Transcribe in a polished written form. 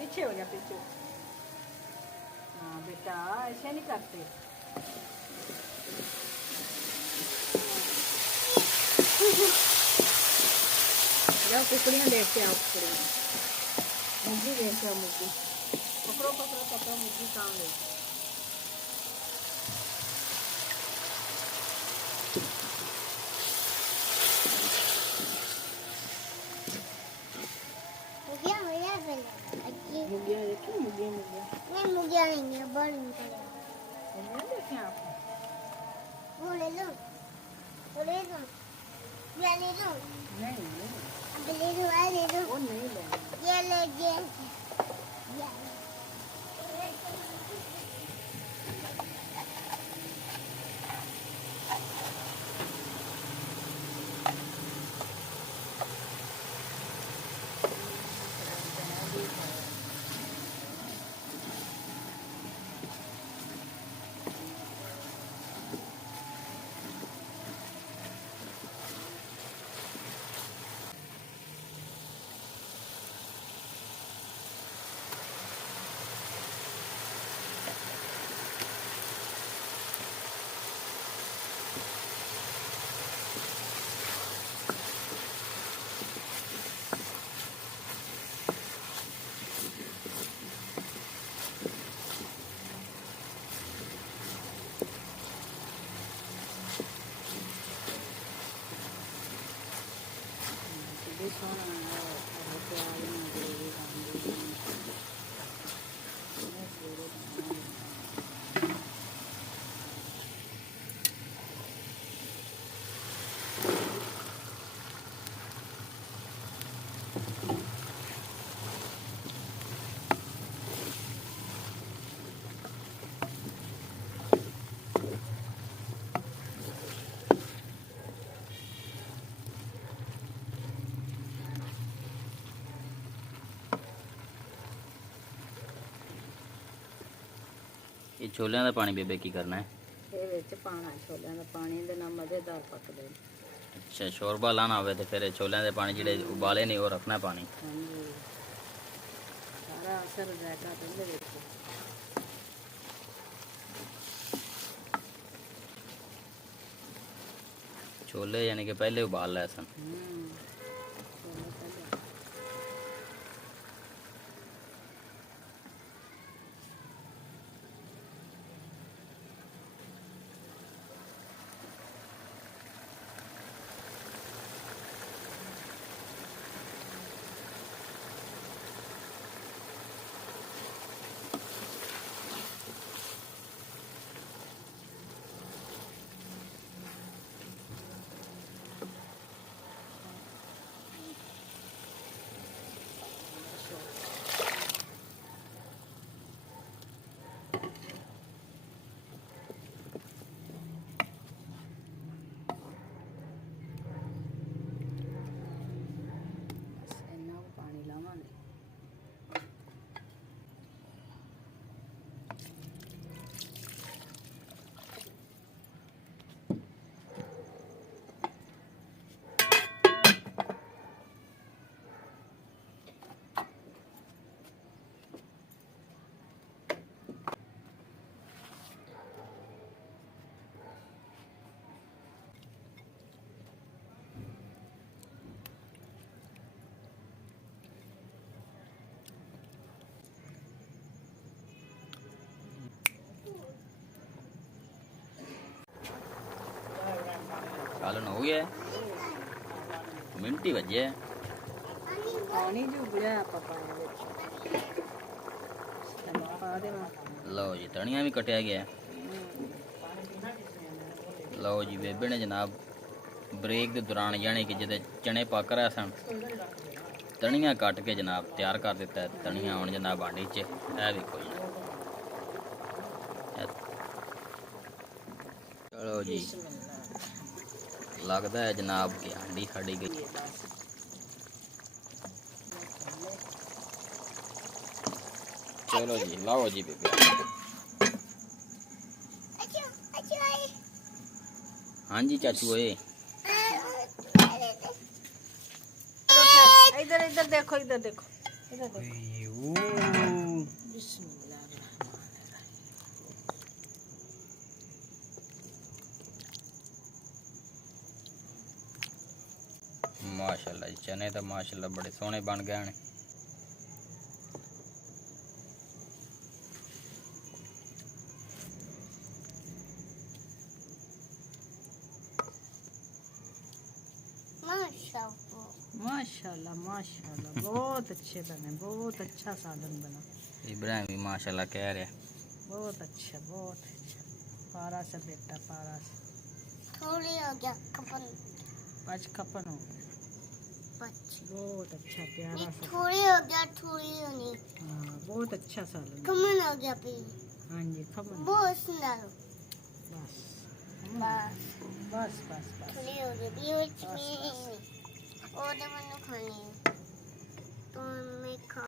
पीछे हो जा पीछे। हाँ बेटा ऐसे नहीं करते। जाओ कुकड़ियाँ देखते आओ, कुकड़ियाँ मुर्गी देखते आओ, मुर्गी पकड़ो पकड़ो पकड़ो, मुर्गी कहाँ गई? मुर्गियाँ देखिए, मुर्गियाँ नहीं, मुर्गियाँ नहीं है, बॉल मुर्गियाँ देखें आप। वो ले लो, वो ले लो, ये ले लो। नहीं अब ले लो, आ ले लो। वो नहीं ले, ये ले ये। ਇਹ ਛੋਲਿਆਂ ਦਾ ਪਾਣੀ ਬੇਬੇ ਕੀ ਕਰਨਾ ਹੈ? ਇਹ ਵਿੱਚ ਪਾਣਾ ਛੋਲਿਆਂ ਦਾ ਪਾਣੀ ਦੇ ਨਾਲ ਮਜ਼ੇਦਾਰ ਪੱਕਦੇ ਨੇ। अच्छा शोरबा लाना होवे तो फिर छोले के पानी जिहड़े उबाले नहीं वो रखना पानी। सारा असर जाएगा तो देखो छोले यानी कि पहले उबाल लाए सन। सालन हो गया मिनट ही बजे पानी जो उबलिया पकाया पा दे। लो जी धनिया भी कटिया गया। लो जी बेबे ने जनाब ब्रेक के दौरान यानी कि जब चने पक रहे सन धनिया कट के जनाब तैयार कर दिता है। धनिया हुण जनाब हांडी च है भी कोई। चलो जी लगता है जनाब कि हांडी साड़ी गई। चलो जी लाओ जी बेबे। हाँ जी चाचू ए इधर इधर देखो इधर देखो इधर देखो। माशाल्लाह जी चने तो माशाल्लाह बड़े सोहने बन गए हैं। माशाल्लाह माशाल्लाह बहुत अच्छे बने, बहुत अच्छा सालन बना। इब्राहिम भी माशाल्लाह कह रहे बहुत अच्छा पारा से बेटा पारा से थोड़ी हो गया खपन पाँच खपन हो बहुत अच्छा प्यारा सा थोड़ी हो गया थोड़ी नहीं। हाँ बहुत अच्छा सालन खमन हो गया फिर। हाँ जी खमन बहुत सुंदर बस बस बस बस बस थोड़ी हो गई बीच में और तो मैंने खानी है तो मैं खा